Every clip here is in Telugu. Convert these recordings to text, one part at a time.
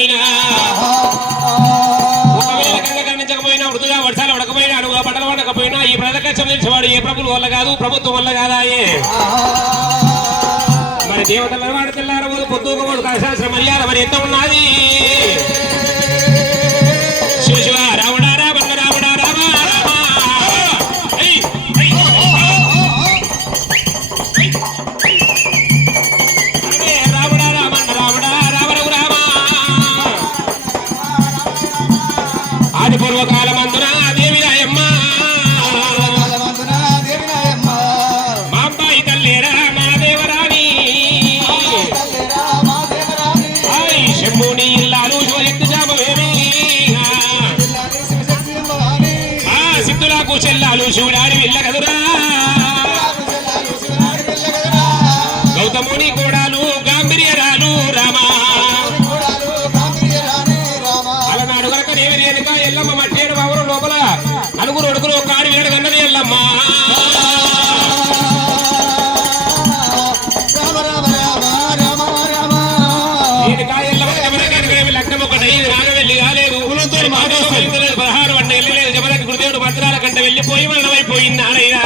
రాముడైనా ఒకవేళ కనుక కనిపించకపోయినా వృద్ధుగా వర్షాలు పడకపోయినా అడుగుగా పంటలు పడకపోయినా ఈ ప్రజలకక్షం తెలిసేవాడు ఏ ప్రభుల వల్ల కాదు ప్రభుత్వం వల్ల కాదాయే మరి దేవతల వాడు తెల్లారబోదు పొద్దుకోబోదు శాస్త్రం మర్యాద మరి ఎంత ఉన్నది శివ రాముడా రామన్న రాముడా రామ రాముడా రామన్న రాముడా రామరఘు రామ ఆది పూర్వకాలమందున దేవి రాయమ్మ మా అబ్బాయి తల్లేరా మా దేవరాణి శంభుని ఇల్లాలు శివశక్తి జామవేమి సిద్ధులకు చెల్లాలు శివుడాడి వెళ్ళ కదురా గౌతముని కోడాలు గాంభీర్యరాలు రామా అలనాడు గనక నేవిరి వెనుక ఎల్లమ్మ మట్టేడు బాబురు లోపల నలుగురు అడుగులు ఒక ఆడి వేడు గన్నది ఎల్లమ్మ లగ్నం ఒకటి నాగవెల్లి కాలేదు 16 వంట వెళ్ళలేదు జమదకి గురుదేవుడు మంత్రాల కంటే వెళ్ళిపోయి మరణమైపోయిందాడయ్యా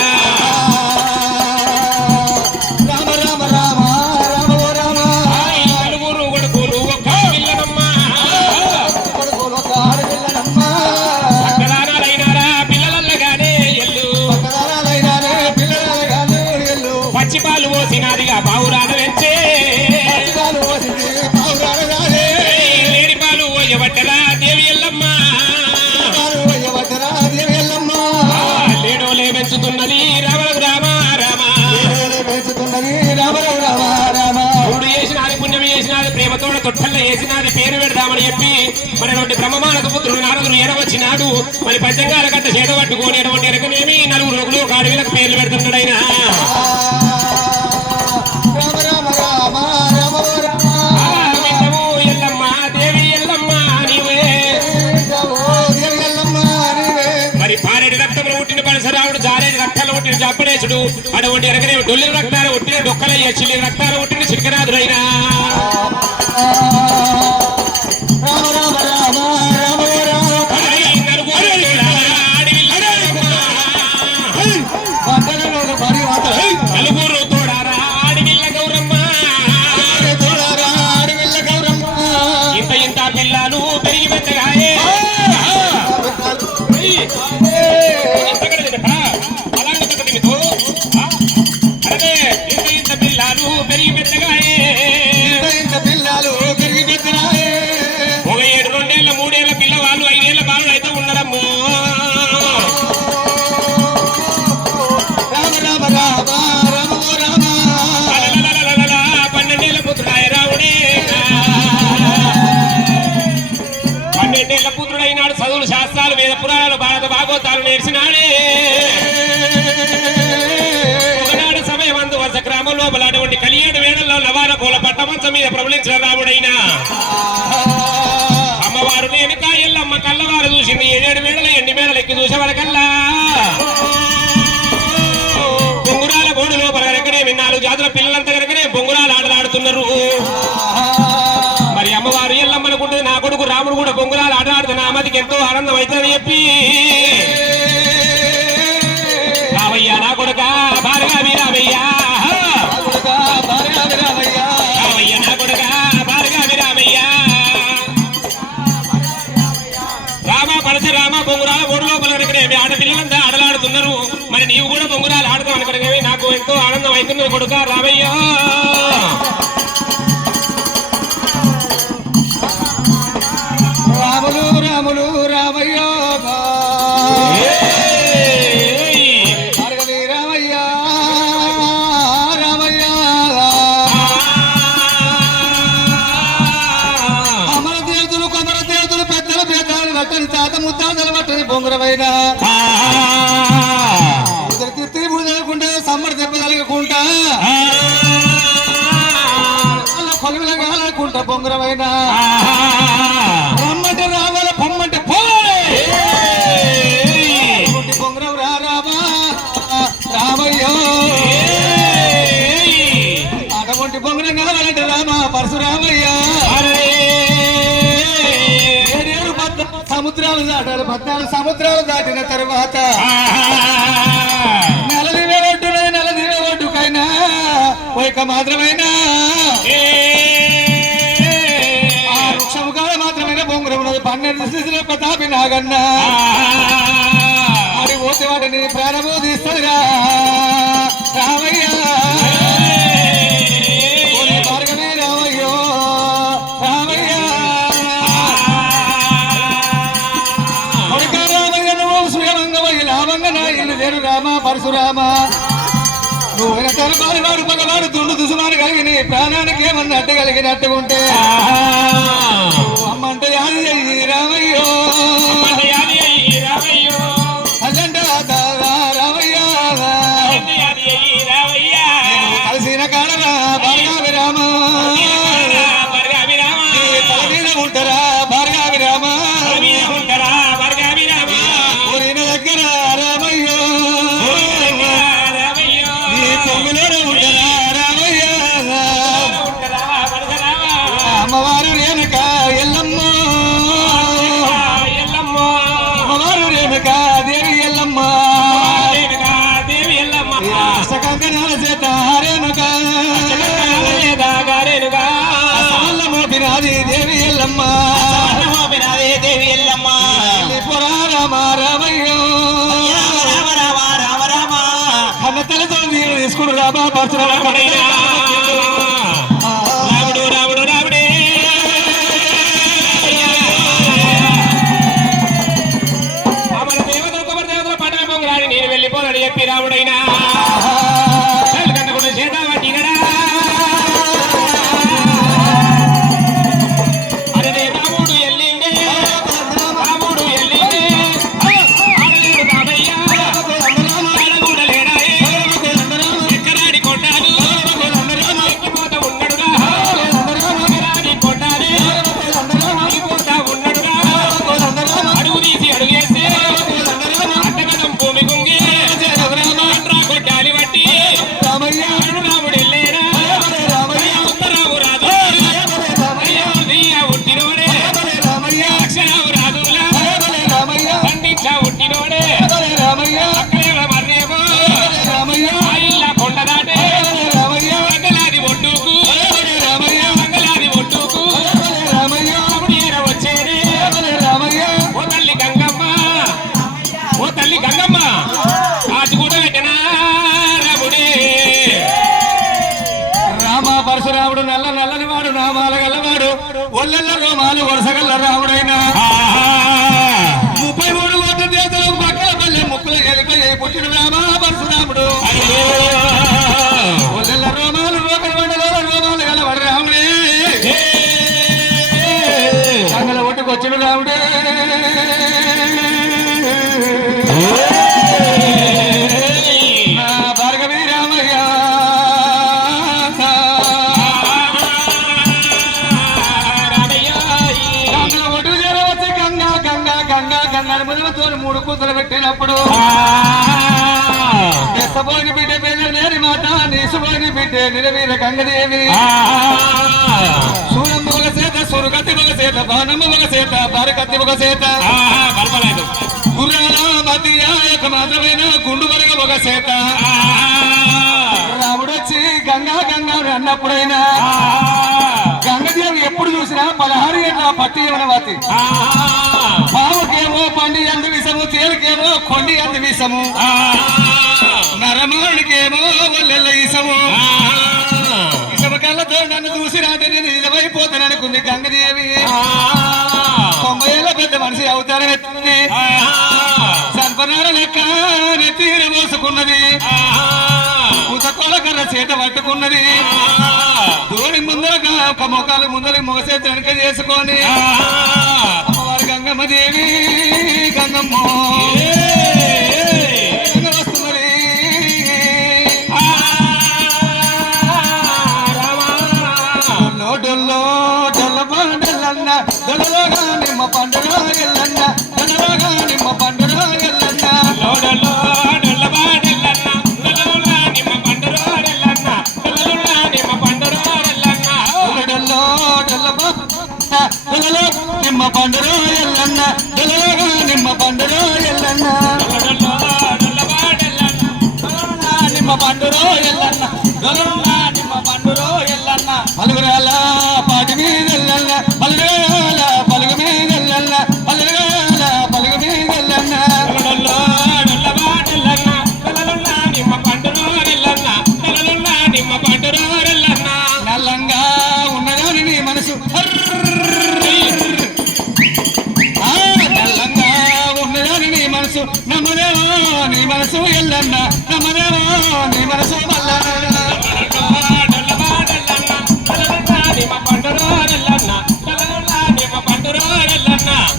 నలుగురు కొడుకులు ఒక్క పిల్లనమ్మా అక్కడానాలైనారా పిల్లలల్లగానే ఎల్లు పచ్చిపాలు పోసినాదిగా పావురాన వెంచే లేని పాలు పోయబట్టరా దేవి ఎల్లమ్మ లేడోలే పెంచుతున్నది రామరఘు రామ రామ పురుడు చేసినాది పుణ్యం చేసినాది ప్రేమతోడ తొట్టల్లో వేసినాది పేరు పెడదామని చెప్పి మనటువంటి బ్రహ్మమానక పుత్రుడు నారదుడు ఏడవచ్చినాడు మరి పంచంగాల గంట చేత పట్టుకొని ఎటువంటి ఎరకనేమి నలుగురు నొగులు ఒక అడవిలకు పేర్లు పెడుతున్నాడైనా ఎల్లమ్మ దేవి ఎల్లమ్మ నీవే మరి పారేడు రక్తంలో పుట్టిన పరశురాముడు జారేడు రక్తాలు పుట్టిన జబ్బనేశుడు అటువంటి ఎరగనే డొల్లి రక్తాలు పుట్టిన డొక్కలయ్య చిల్లి రక్తాలు పుట్టిన చిరికనాథుడైనా నలుగురు తోడారా ఆడివిల్ల గౌరమ్మ ఇంత ఇంత పిల్లలు పెరిగి పెద్దగాయే ఇంత పిల్లలు పెరిగి పెద్దగాయే ఒక 7 2 3 ఏళ్ల పిల్లవాళ్ళు 5 ఏళ్ల బాలు అయితే ఉన్నారమ్మో పుత్రుడైనాడు చదువులు శాస్త్రాలు వేద పురాణాలు భారత భాగవతాలు నేర్చినాడే ఒకనాడు సమయమందు వర్ష గ్రామం లోపల అటువంటి కలియేడు వేళల్లో లవార పూల పట్టమంచం మీద ప్రబలించిన రాముడైనా అమ్మవారు నేనుక ఎల్లమ్మ కళ్ళవారు చూసింది 7 వేళల 8 వేళలు ఎక్కి చూసే వరకల్లా బొంగురాల బోడు లోపల కనుకనే 4 జాతుల పిల్లలంతా కనుకనే బొంగురాలు ఆటలాడుతున్నారు మరి అమ్మవారు ఎల్లమ్మనుకుంటుంది నా కొడుకు రాముడు కూడా బొంగురాలు ఆటలాడుతున్న అమ్మదికి ఎంతో ఆనందం అవుతుందని చెప్పి రావయ్యా నా కొడుక భార్గవి రామయ్యా రావయ్య నా కొడుక భార్గవి రామయ్యా రామ పరశురామ బొంగురాల బోడు లోపల కనుకనే మీ ఆడపిల్లలంతా ఆటలాడుతున్నారు మరి నీవు కూడా బొంగురాలు ఆడతావు అనుకునే నాకు ఎంతో ఆనందం అవుతుంది కొడుక రామయ్యా రాములు రామయ్యో భార్గవి రామయ్య అమర తీర్థులు కొమర తీర్థులు పెద్దల పేదాలు పట్టని తాత ముత్తాతలు పట్టని బొంగురమైన తిరిగి ముడదలకుండా సమ్మడి దెబ్బ తలగకుండా కొలువులు కాలనుకుంటా బొంగురమైన రమ్మంటే రావాల పొమ్మంటే పోవాలి బొంగురం రామా రామయ్యో అటువంటి బొంగురం కావాలంటే రామా పరశురామయ్య సముద్రాలు దాటాలి 14 సముద్రాలు దాటిన తర్వాత నలదివే ఒడ్డుకైనా ఒక మాత్రమైనా ఆ వృక్షము కాడ మాత్రమైన బొంగురం 12 శిశుల ప్రతాపి నాగన్న అది పోతే వాటిని ప్రారంభోదిస్తుందిరా రామయ్య భార్గవే రామయ్యో రామయ్య రామయ్య నువ్వు శ్రీమంగమయ్య లాభంగా నా ఇల్లు చేరు రామ పరశురామ నువ్వు తరపాలి వాడు పగవాడు తుండు దుసుమారు కలిగి నీ ప్రాణానికి ఏమన్నా అడ్డు కలిగినట్టుకుంటే అమ్మంటే యాది అయ్యి రామయ్యో అజంట రామయ్య కలిసిన కాడరా భార్గవి రామ తలమీద ఉంటారా భార్గవి రామ ఊరిన దగ్గర రామయ్యో పొంగులోనే ఉంటారా రామయ్య అమ్మవారు రేణుక ఎల్లమ్మ అమ్మవారు రేణుక దేవి ఎల్లమ్మ అష్టకంకణాల చేత రేణుక మోపినాది దేవి ఎల్లమ్మ రామ రామయ్యో అన్న తలతో నీరు తీసుకుని రామా పరశురామ నేను వెళ్ళిపోనని చెప్పి రాముడైనా కనుకుంటే చేతావట్టినడా అరే రాముడు ఎల్లిండే ఆడలేడు రామయ్య కూడా లేడాయే ఎక్కడాడి కొట్టాడు ఎక్కిపోతా ఉన్నాడుగా ఎక్కడాడి కొట్టాలి ఎక్కిపోతా ఉన్నాడుగా అడుగు తీసి అడుగేస్తే అట్టగదం భూమి కుంగి కొట్టాలి బట్టి రాముడు వెళ్ళేరా ఉత్తరాము రాదు అయ్యా ఉట్టినోడే అక్షరావు రాదులా పండించా ఉట్టినోడే అక్కడేవ మర్రేమో ఆ ఇల్ల కొండ దాటే మంగళాది ఒడ్డుకు మంగళాది ఒడ్డుకు రాముడు ఏర వచ్చేది ఓ తల్లి గంగమ్మ ఓ తల్లి గంగమ్మ కాచి కూడా పెట్టనా రాముడే రామ పరశురాముడు నల్లని వాడు నామాల గల్లవాడు ఒల్లెల్ల రోమాలు వరుసగల్ల రాముడైనా 33 కోట్ల దేవతలకు పక్కన పల్లె ముక్కులు ఎలిపై పుట్టిన రామ పరశురాముడు ఒల్లెల్ల రోమాలు రోకల మండల రోమాలు గలవాడు రాముడే సంగల ఒట్టుకొచ్చిన రాముడే భార్గవి రామయ్య ఒడ్డు చేరవచ్చి గంగా గంగా గంగా గంగా ముదలతో 3 కూతురు పెట్టినప్పుడు ఎసబోని బిడ్డ పేరు లేని మాట నీసుబోని బిడ్డ నిరవీర గంగదేవి సూరమ్మ ఒక చేత సురుగతి ఒక చేత బాణమ్మ ఒక చేత బారకత్తి ఒక చేత గుర్రాల మధ్య ఒక మాత్రమైన గుండు వరగ ఒక చేత రాముడొచ్చి గంగా గంగా అన్నప్పుడైనా గంగదేవి ఎప్పుడు చూసినా 16 ఏళ్ళ పట్టి వనవతి పావుకేమో పండి అందు విషము తేలికేమో కొండి అందు విషము నరమాడికేమో ఒల్లెల్ల ఇసము ఇసమ కళ్ళతో నన్ను చూసి రాటే నేను ఇదమైపోతాననుకుంది గంగదేవి 90 ఏళ్ళ పెద్ద మనిషి అవతారం ఎత్తుంది సర్పనార లెక్క నెత్తిన మోసుకున్నది ఉతకొల కర్ర చేత పట్టుకున్నది దూరి ముందర ఒక మొక్కలు ముందర మొగసేత వెనక చేసుకొని అమ్మవారి గంగమ్మ దేవి గంగమ్మ వస్తున్నది డొల్లో డొల్ల పండుగన్న డొల్లగా నిమ్మ పండుగ ఎల్లన్న డొల్లగా నిమ్మ పండుగ ఎల్లన్న లోడలో డొల్ల బాడెల్లన్న డొల్లగా నిమ్మ పండుగ ఎల్లన్న డొల్లగా నిమ్మ పండుగ ఎల్లన్న డొల్లో డొల్ల నిమ్మ పండుగ ఎల్లన్న డొల్ల మనసు నల్లంగా ఉన్నదని నీ మనసు నమ్మదేవో నీ మనసు ఎల్లన్న నమ్మదేవో నీ మనసు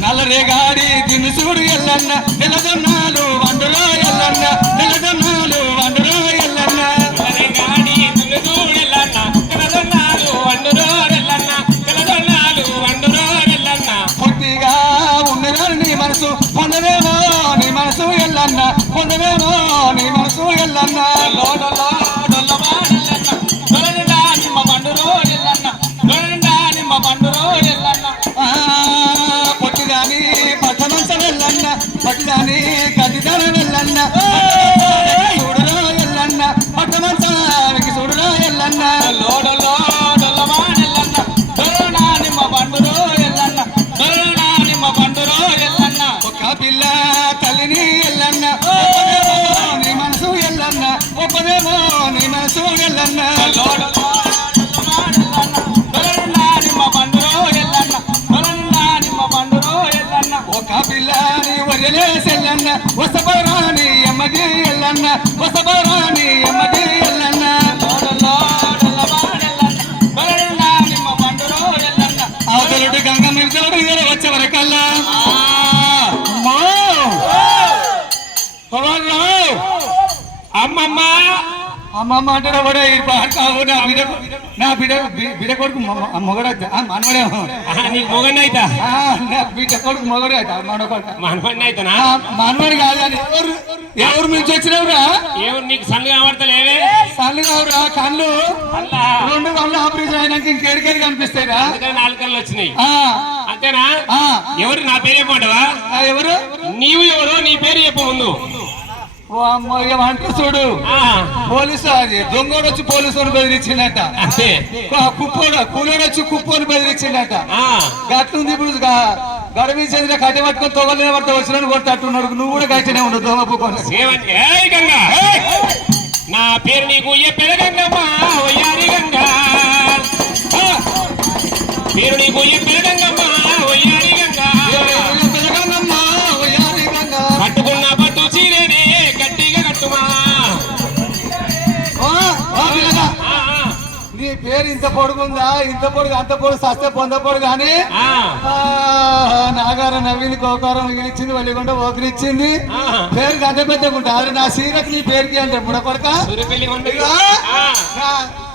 నల్లరేగాడి దిను చూడు ఎల్లన్న నెలదొన్నాలు వండులో ఎల్లన్న నెలదొన్నాలు వండులో ఎల్లన్న పుట్టిగా ఉన్నదని నీ మనసు పొందవేమో నీ మనసు ఎల్లన్న పొందవేమో నీ మనసు ఎల్లన్న పొట్టిదాని పట్టమంచ వెళ్ళన్న పట్టిదాని గడ్డిదాన వెళ్ళన్న చూడలో ఎల్లన్న పట్టమంచానికి చూడలో ఎల్లన్న ఒక పిల్ల తల్లిని ఎల్లన్న నీ మనసు ఎల్లన్న ఒప్పదేమో నీ మనసు ఎల్లన్న ఒక పిల్లని వదిలేసెల్లన్న వసపరాని ఎమ్మగి ఎల్లన్న వసపరాని ఎమ్మగి ఎల్లన్న అవతలుడు గంగ మిగతాడు వచ్చే వరకల్లా అమ్మమ్మ అమ్మమ్మ అంటే నా బిడ్డ కొడుకు మొగడ మనవడే నీకు మొగన్ అయితా నా బిడ్డ కొడుకు మొగడే అవుతా మనపడిన అయితేనా మనవడి కాదు అని ఎవరు నుంచి వచ్చినవురా ఎవరు నీకు సన్ను కనబడతలేవే సన్ను కావురా కళ్ళు అల్లా 2 కళ్ళు ఆపరేషన్ అయినాక ఇంకేడికేడి కనిపిస్తాయిరా 4 కళ్ళు వచ్చినాయి ఆ, అంతేనా ఆ, ఎవరు నా పేరు చెప్పమంటావా ఎవరు నీవు ఎవరు నీ పేరు చెప్పు ముందు ఓ అమ్మ ఏమంటారు చూడు పోలీసు అది దొంగోడు వచ్చి పోలీసుని బెదిరించిందట అంతే కుప్పోడు కూలోడు వచ్చి కుప్పోని బెదిరించిందట ఆ, గట్లుంది ఇప్పుడు గడవి చెందిన కట్టె పట్టుకొని తొగలే పడితే వచ్చిన కొట్టట్టున్నాడు నువ్వు కూడా గట్టినే ఉండదు దొంగ పుక్కొని ఏయ్ గంగా నా పేరు నీకు చెప్పేద గంగమ్మ ఒయ్యారి గంగా పేరు నీకు చెప్పేద గంగమ్మ ఒయ్యారి గంగా కట్టుకున్న పట్టు చీరేనే గట్టిగా కట్టుమా నీ పేరు ఇంత పొడుగుందా ఇంత పొడుగు అంత పొడుగు సస్తే పొందపొడు కానీ నాగారం నవ్వింది కోకారం ఇచ్చింది వల్లిగొండ ఓకరిచ్చింది పేరు అంత పెద్దగా ఉంటా అరే నా సీరకు నీ పేరుకి అంటే ముడపడక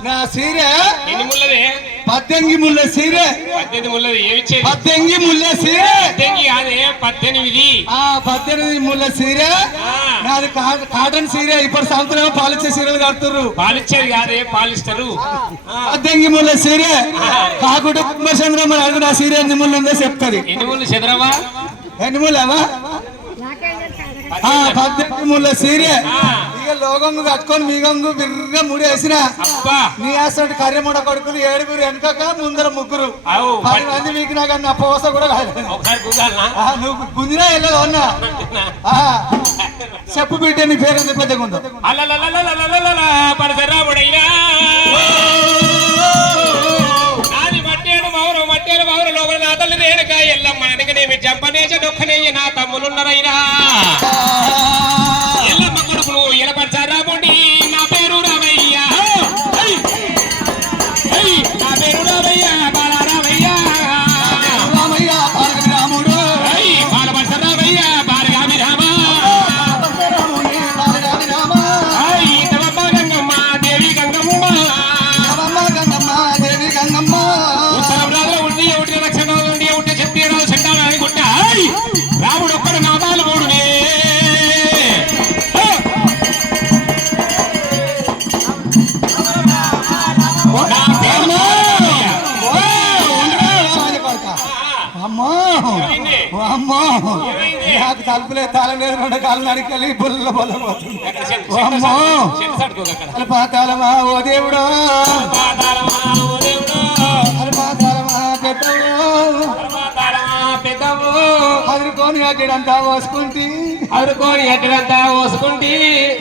నా సీరే ఎన్ని ముళ్ళదే 18 ముళ్ళ సీరే 18 ముళ్ళది ఏమిచ్చేది 18 ముళ్ళ సీరే 18 కాదే 18 18 ముళ్ళ సీరే నాది కాటన్ సీరే ఇప్పుడు సంవత్సరం పాలిచ్చే సీరలు కడుతుర్రు పాలిచ్చేది కాదే పాలిస్తారు 18 ముళ్ళ సీరే కాకుడు కుటుంబచంద్రం నాకు నా సీరే ఎన్ని ముళ్ళు ఉందో చెప్తుంది ఎన్ని ముళ్ళు చదరవా ఎన్ని ముళ్ళవా 18 ముళ్ళ సీరే ఇక లోగంగు కట్టుకొని మీ గంగు బిర్రగా ముడి వేసిన నీ అసలు కర్రెముడ కొడుకులు 7 వెనక ముందర 3 10 మంది మీకు నాకు నా పోస కూడా నువ్వు గుంజినా వెళ్ళదు అన్నా చెప్పు బిడ్డ నీ పేరు ఎంత పెద్దగా ఉందో పరశరాముడైనా నాది మట్టేడు మౌరు లోపల నా తల్లి రేణుక ఎల్లమ్మ వెనకనేమి జంపనేసి నొక్కనేయ నా తమ్ములున్నరైనా ఎల్లమ్మ కొడుకులు ఎలపరచరాముడి నా పేరు రామయ్య నా పేరు రామయ్య బాలరామయ్య రామయ్య రాముడు బాలపరచరామయ్య బాలగామి రామ గంగమ్మ దేవి గంగమ్మ ఉత్తరం రాజులో ఉండి ఒకటి లక్షణాలు ఉండి ఒకటి చెప్పి రాజు చెండాలు అని కొట్ట రాముడు ఒక్కడు నామాలు మూడునే అమ్మో నాకు తలుపులే తాళలేదు 2 కాళ్ళు నడికెళ్ళి బుల్ల బొల్ల పోతుంది అమ్మో పాతాళమా ఓ దేవుడు పెద్దవు అదురుకోని అక్కడంతా పోసుకుంటే అరుకోని ఎక్కడంతా పోసుకుంటే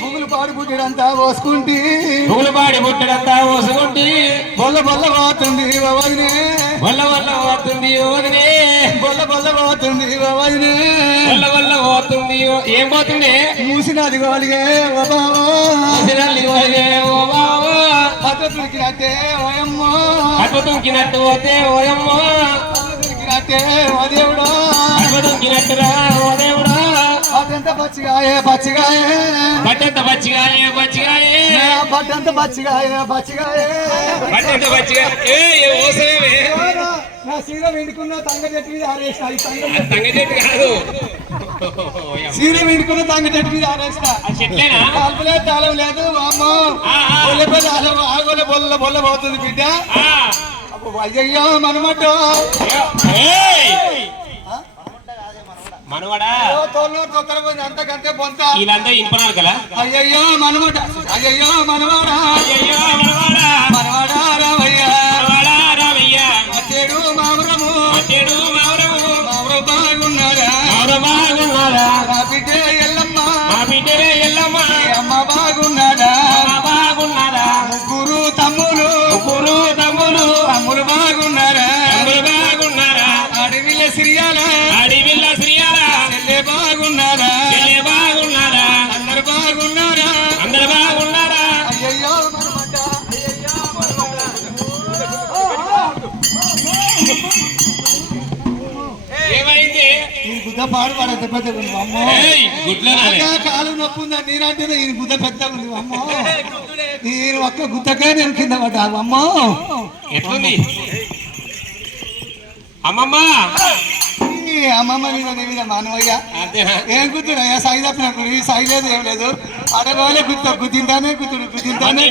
పువ్వులు పాడు పుట్టిడంతా పోసుకుంటే పూలపాడి పుట్టడంతా పోసుకుంటే బొల్ల బొల్ల పోతుంది వదినే వల్ల వల్ల పోతుంది వదినే బొల్ల బొల్ల పోతుంది వదినే వల్ల వల్ల పోతుంది ఏం పోతుంది మూసినది గోలిగే ఓ బావో ఓ బావో అత తురికినట్టే ఓయమ్మో అటుతుంకినట్టు పోతే ఓయమ్మో తురికినట్టే ఓ దేవుడో అటుతుంకినట్టురా ఓ దేవుడా అదంతా పచ్చిగాయే పచ్చిగాయే బట్టంత పచ్చిగాయే పచ్చిగాయే బట్టంతా పచ్చిగాయే పచ్చిగాయే బట్టంత పచ్చిగాయే ఏ ఓసమే నా సీర వెండుకున్న తంగ చెట్టు మీద ఆరేసిన తంగ చెట్టు కాదు సీర వెండుకున్న తంగ చెట్టు మీద ఆరేసిన ఆ చెట్లేనా కాల్పులే తాళం లేదు అమ్మో ఆగోలే బొల్ల బొల్ల పోతుంది బిడ్డ అయ్యయ్యో మనమటో మనవడా తోలు తొత్తరపోయింది అంతకంతే పొంత వీళ్ళంతా ఇంపనారు కదా అయ్యయ్యో మనమట అయ్యయ్యో మనవాడా అయ్యో మనవాడా మనవాడా రావయ్యా మనవాడా రావయ్యా అతేడు మామరము అతేడు మావరము మామరం బాగున్నారా మావరం బాగున్నారా నా బిడ్డే ఎల్లమ్మ మా బిడ్డరే ఎల్లమ్మ అమ్మ బాగున్నారా బాగున్నారా ముగ్గురు తమ్ములు ముగ్గురు తమ్ములు తమ్ములు బాగున్నారా తమ్ములు బాగున్నారా అడవిల సిరియాల అడివిల్ల శ్రీయాల చెల్లె బాగున్నారా చెల్లె బాగున్నారా అందరు బాగున్నారా అందరు బాగున్నారా అయ్యయ్యో మనమట అయ్యయ్యో మనమట ఏమైంది ఈ గుద్ద పాడు పడద్దు పెద్ద ఉంది అమ్మో ఏయ్ గుడ్లనాలే నాకా కాలు నొప్పి ఉందా నేనంటే ఈ గుద్ద పెద్ద ఉంది అమ్మో నేను ఒక్క గుద్దకే నేను కింద పడ్డా అమ్మో ఎట్లుంది అమ్మమ్మ ఈ అమ్మమ్మ మీద నీ మీద మానవయ్య అంతేనా ఏం గుద్దుడయ్యా సాయి తప్పినప్పుడు ఈ సాయి లేదు ఏం లేదు అడగోలే గుద్దింటానే గుద్దుతానే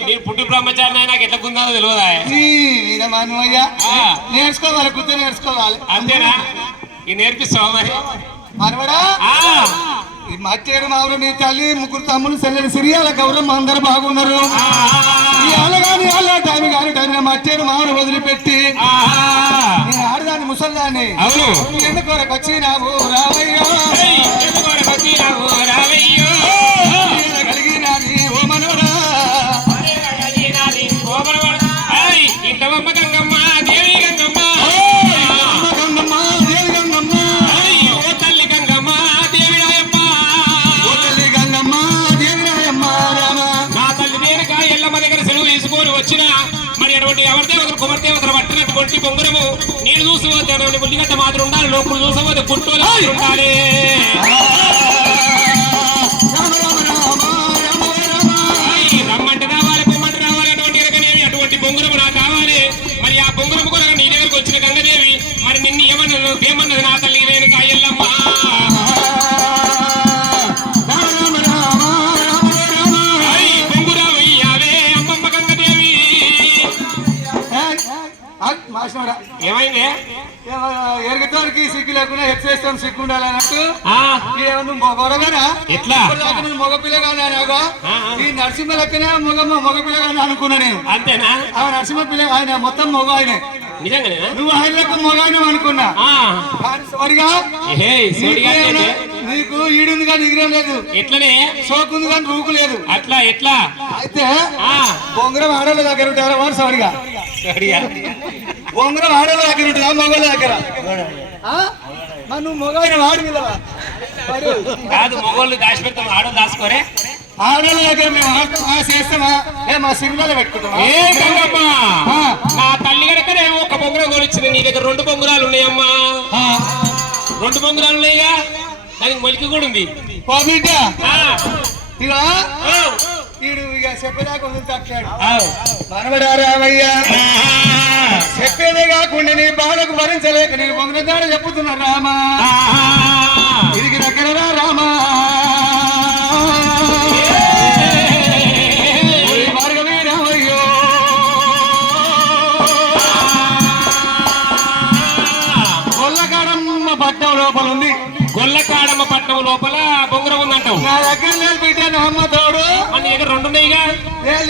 నేను పుట్టి బ్రహ్మచారి నాకు ఎట్లా కుందో తెలియదా ఈ మీద మానవయ్య ఆ. నేర్చుకోవాలి గుద్ద నేర్చుకోవాలి అంతేనా ఇది నేర్పిస్తావా మరి మనవడా ఆ, ఈ మట్టేడు మావురు నీ తల్లి ముగ్గురు తమ్ముడు చెల్లెలు సిరియాల గౌరవం అందరు బాగున్నారు ఆ, ఈ అలగాని అల్ల టైం కాని టైం మట్టేడు మావురు వదిలిపెట్టి ఆ, నేను ఆడదాన్ని ముసల్దాన్ని అవును ఎందుకొరకు వచ్చినావు రావయ్యో ఏయ్, ఎందుకొరకు వచ్చినావు రావయ్యో కలిగినాని ఓ మనవడా ఏయ్, ఇంతవమ్మ గంగమ్మ దేవి గంగమ్మ అమ్మ గంగమ్మ దేవి గంగమ్మ ఏయ్, ఓ తల్లి గంగమ్మ దేవి రాయమ్మ ఓ తల్లి గంగమ్మ దేవి రాయమ్మ రామ నా తల్లి దేనిక ఎల్లమ్మ దగ్గర సెలవు తీసుకొని వచ్చిన మరి అటువంటి ఎవరి దేవతలు కుమార్ దేవతలు పట్టినటువంటి బొంగురము నేను చూసుకోవద్దు బుల్లిగట్ట మాత్రం ఉండాలి లోపల చూసవద్దు గుంటూరు ఉండాలి రామ రామ రామ రామ రామ ఏయ్, రమ్మంటే రావాలి పొమ్మంటే రావాలి అటువంటి గంగదేవి అటువంటి బొంగురము నాకు కావాలి మరి ఆ బొంగురము కూడా నీ దగ్గరకు వచ్చిన గంగదేవి మరి నిన్ను ఏమన్నది నా తల్లి దేనిక ఎల్లమ్మ రామ రామ రామ రామ ఏయ్, బొంగురావయ్యావే అమ్మమ్మ గంగదేవి మాసినోడా ఏమైంది ఎరగటానికి సిగ్గు లేకుండా ఎక్సైజ్ సిగ్గు ఉండాలన్నట్టు ఆ, ఏమన్నా మొగడగానా ఎట్లా మగ పిల్లగానే ఈ నరసింహ లెక్కనే మగ పిల్లగానే అనుకున్నా నేను అంతేనా ఆ నరసింహ పిల్ల ఆయన మొత్తం మగ ఆయనే నిజంగానేనా నువ్వు ఆయన లెక్క మగ ఆయన అనుకున్నా ఆ, కానీ సోడిగా ఏయ్, సోడిగా అంటే నీకు ఈడుంది కానీ ఎగిరేం లేదు ఎట్లనే సోకుంది కానీ రూకు లేదు అట్లా ఎట్లా అయితే ఆ, బొంగరం ఆడోళ్ళ దగ్గర ఉంటారా వాడు సోడిగా సరిగా. బొంగరం ఆడోళ్ళ దగ్గర ఉంటారా మగోళ్ళ దగ్గర ఆ? మరి నువ్వు మగ ఆయన వాడు మీద కాదు మగోళ్ళు దాచిపెడతాం ఆడో దాచుకోరే ఆడోళ్ళ దగ్గర మేము ఆడతామా చేస్తామా మా సినిమాలో పెట్టుకుంటామా ఏ గంగమ్మ ఆ. నా తల్లి గడకనే ఒక బొంగురం కొనిచ్చింది నీ దగ్గర 2 బొంగురాలు ఉన్నాయమ్మా ఆ. 2 బొంగురాలు ఉన్నాయిగా దానికి మొలికి కూడా ఉంది ఓ బిడ్డ ఆ, ఇక ఓ, వీడు ఇక చెప్పేదాకా వదిలితట్టాడు ఆ, మనవడా రామయ్యా ఆ, చెప్పేదే కాకుండా నీ బాధకు భరించలేక నేను పొంగిన చెప్పుతున్నా రామా ఆ, ఇది దగ్గరరా రామా ఓయ్ మార్గమే రామయ్యో గొల్లకాడమ్మ పట్టణం లోపల ఉంది గొల్లకాడమ్మ పట్నం లోపల బొంగురం ఉందంటావు నా దగ్గర లేదు బిడ్డ అమ్మ తోడు మన దగ్గర 2 ఉన్నాయిగా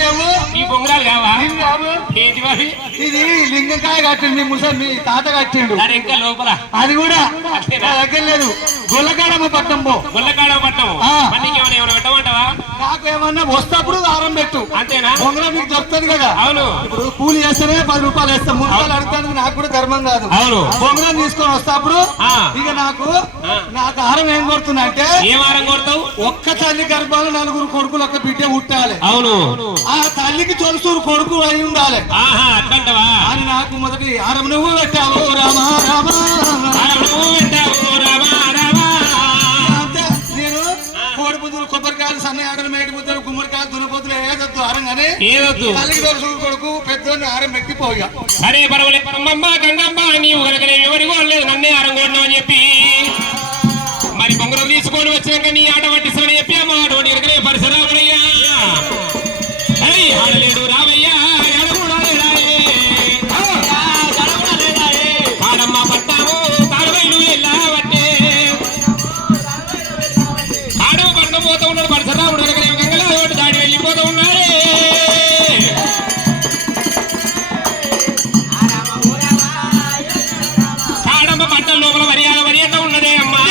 లేవు ఈ బొంగురాలు కావా ఏం కావు. ఏంటి మరి ఇది లింగకాయ కట్టింది మీ తాత కట్టిండు దాని ఇంకా లోపల అది కూడా అంతేనా? నా దగ్గర లేదు గొల్లకాడమ్మ పట్నం పో. గొల్లకాడ పట్టం ఆ. ఏమైనా ఏమైనా పెట్టమంటావా? నాకు ఏమన్నా వస్తప్పుడు దారం పెట్టు. అంతేనా? బొంగరం మీకు దొరుకుతుంది కదా. అవును. ఇప్పుడు కూలి వేస్తేనే 10 రూపాయలు వేస్తాం. 3 రూపాయలు అడుగుతానికి నాకు కూడా ధర్మం కాదు. అవును. బొంగరం తీసుకొని వస్తాప్పుడు ఆ. ఇక నాకు ఆహారం ఏం కొడుతున్నా అంటే ఏ వారం కొడతావు? ఒక్క తల్లి గర్భాలు 4 కొడుకులు ఒక్క బిడ్డ పుట్టాలి. అవును. ఆ తల్లికి తొలసూరు కొడుకు అయి ఉండాలి. ఆహా అట్లంటవా? అని నాకు మొదటి ఆరం నువ్వు పెట్టావు రామా రామా. నువ్వు పెట్టావు రామా రామా. అంతే. నేను కోడి బుద్ధులు, కొబ్బరికాయలు, సన్న ఆటలు, మేడి బుద్ధులు, గుమ్మడికాయలు, దునపోతులు ఏదొద్దు ఆరం కానీ ఏదొద్దు. తల్లికి తొలసూరు కొడుకు పెద్దోని ఆరం పెట్టిపోయా. సరే పర్వాలేదు. అమ్మమ్మ గంగమ్మ నీవు కనుక ఎవరికి లేదు నన్నే ఆరం కొడను అని చెప్పి మరి బొంగరం తీసుకొని వచ్చినాక నీ ఆట పట్టిస్తామని చెప్పి అమ్మ అటువంటి ఎరకనే పరిసరామయ్యా ఆడలేడు రావయ్యా ఆడమ్మ పట్టాము తాడవైలు ఎలా పట్టే ఆడవ పట్టణం పోతూ ఉన్నాడు పరిసరాముడు ఎరకనే గంగలా ఒకటి దాడి వెళ్ళిపోతూ ఉన్నాడే. ఆడమ్మ పట్టణం లోపల మర్యాద ఉన్నదే అమ్మా.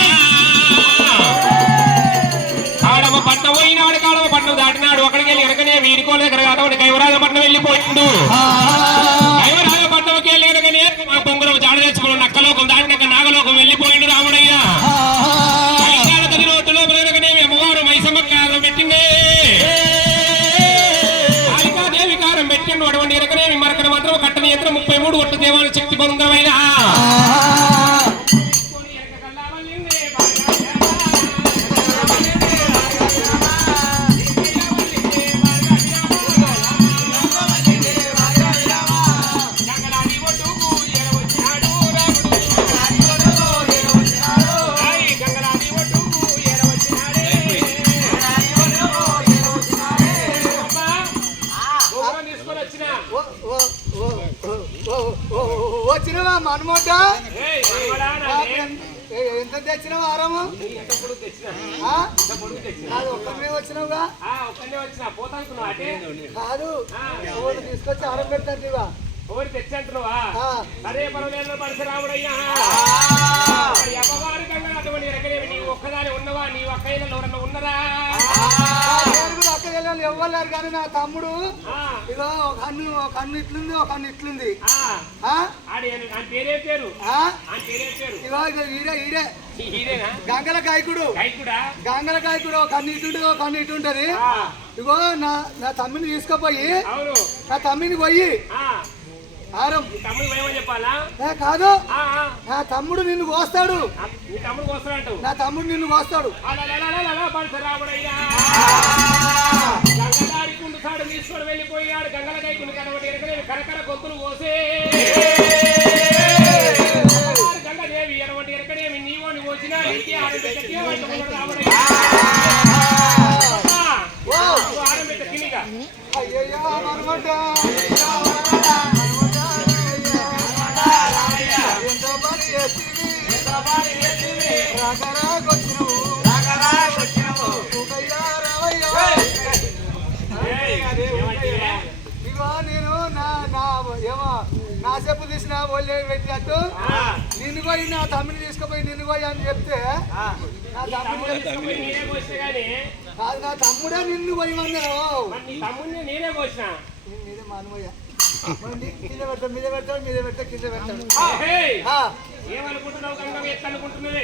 ఆడమ్మ పట్నం పోయినాడు, కాడమ్మ పట్నం దాటినాడు. అక్కడికి వెళ్ళి వెనకనే వీడికోల దగ్గర అటువంటి కైవరాజపట్నం వెళ్ళిపోయిండు. కైవరాజపట్నంకి వెళ్ళి వెనకనే మా బొంగురం జాడ తెచ్చుకుని నక్కలోకం దాటినాక నాగలోకం వెళ్ళిపోయిండు రాముడయ్య. తల్లి రోడ్డు లోపల వెనకనే అమ్మవారు మైసమ్మ కారం పెట్టిండే. కాళికాదేవి కారం పెట్టిండు. అటువంటి వెనకనే మరకడ మాత్రం కట్టని యంత్రం 33 ఒట్టు దేవాల శక్తి బొంగరమైన వచ్చినవా మనమోట ఎంత తెచ్చినావు ఆరాము? అది ఒక్కనే వచ్చినావుగా? కాదు తీసుకొచ్చి ఆరం పెడతాను ఇవా తెచ్చంటున్నావా? అదే పర్వాలేదు పరిసరాముడయ్యా. అమ్మవారి కన్నా అటువంటి ఎరకలేవి నీవు ఒక్కదాని ఉన్నవా? నీ అక్కయ్యలో ఎవరన్నా ఉన్నరా? అక్కయ్యలో ఎవ్వలేరు కానీ నా తమ్ముడు ఇదో ఒక కన్ను ఇట్లుంది, ఒక కన్ను ఇట్లుంది. పేరే పేరు ఇగో ఈడే గంగల గాయకుడు. గంగల గాయకుడు ఒక కన్ను ఇటుంటది, ఒక కన్ను ఇటుంటది. ఇగో నా తమ్మిని తీసుకుపోయి నా తమ్మిని పోయి ఆరం చెప్పాలా? కాదు, నా తమ్ముడు నిన్ను కోస్తాడు. నా తమ్ముడు నిన్ను కోస్తాడు. తీసుకొని వెళ్ళిపోయాడు. గంగల గైకుని కనబడి కరకర గొంతులు కోసే గంగదేవి ఎనబడి ఎరకనేమి నీవోని వచ్చినా ఇంటి ఆడబెట్టి ఆడబెట్ట తినిగా అయ్యయ్యా మనమాట నేను నా చెప్పు తీసిన వాళ్ళు పెట్టినట్టు నిన్ను పోయి నా తమ్మిని తీసుకుపోయి నిన్ను పోయి అని చెప్తే నా తమ్ముడు కాదు, నా తమ్ముడే నిన్ను పోయి అన్నారు. నేనే పోసిన మీదే మానవయ్య కింద పెడతాడు, మీద పెడతాడు, మీద పెడతాడు, కింద పెడతాడు. ఏమనుకుంటున్నావు గంగ? ఎట్లనుకుంటున్నది?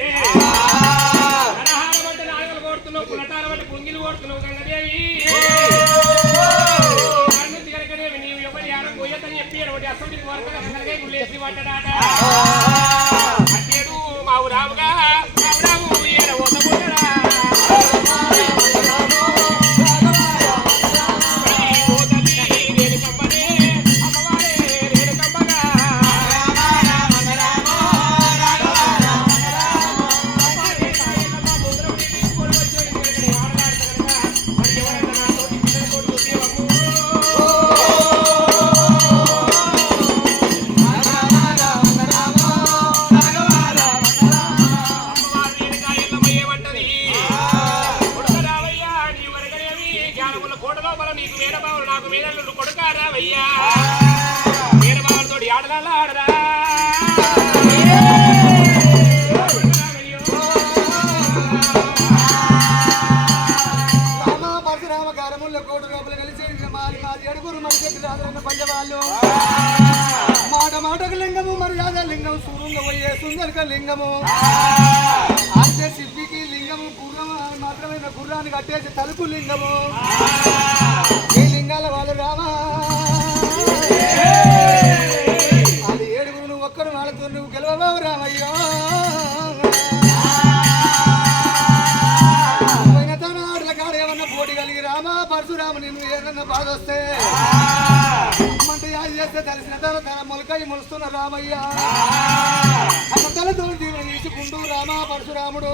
అంటే నాలుగలు కొడుతున్నావు, పులటారం అంటే పుంగిలు కొడుతున్నావు గంగదేవి. కనుకనేవి నీవు ఎవరి ఆడ పోయతని చెప్పి ఒకటి అసలు వరకు గంగలకే గుళ్ళేసి పడ్డాడ. అట్టేడు మావు రాముగా రాము ఏడ ఓతబోతడా రామ లింగం సూర్యుంగ పోయే సుందరక లింగము అంటే సిప్పికి లింగము గుర్రం మాత్రమే గుర్రాన్ని కట్టేసి తలుపు లింగము ఈ లింగాల వాళ్ళు రామా అది ఏడుగురు నువ్వు ఒక్కరు వాళ్ళతో నువ్వు గెలవబావు రామయ్యో పోయిన తన ఆటల కాడ ఏమన్నా పోటీ కలిగి రామా పరశురాము నిన్ను ఏదన్నా బాధ వస్తే అంటే యాది చేస్తే తెలిసిన తన మొలకాయ మొలుస్తున్న రామయ్య అన్న తలతో తీసుకుంటూ రామా పరశురాముడు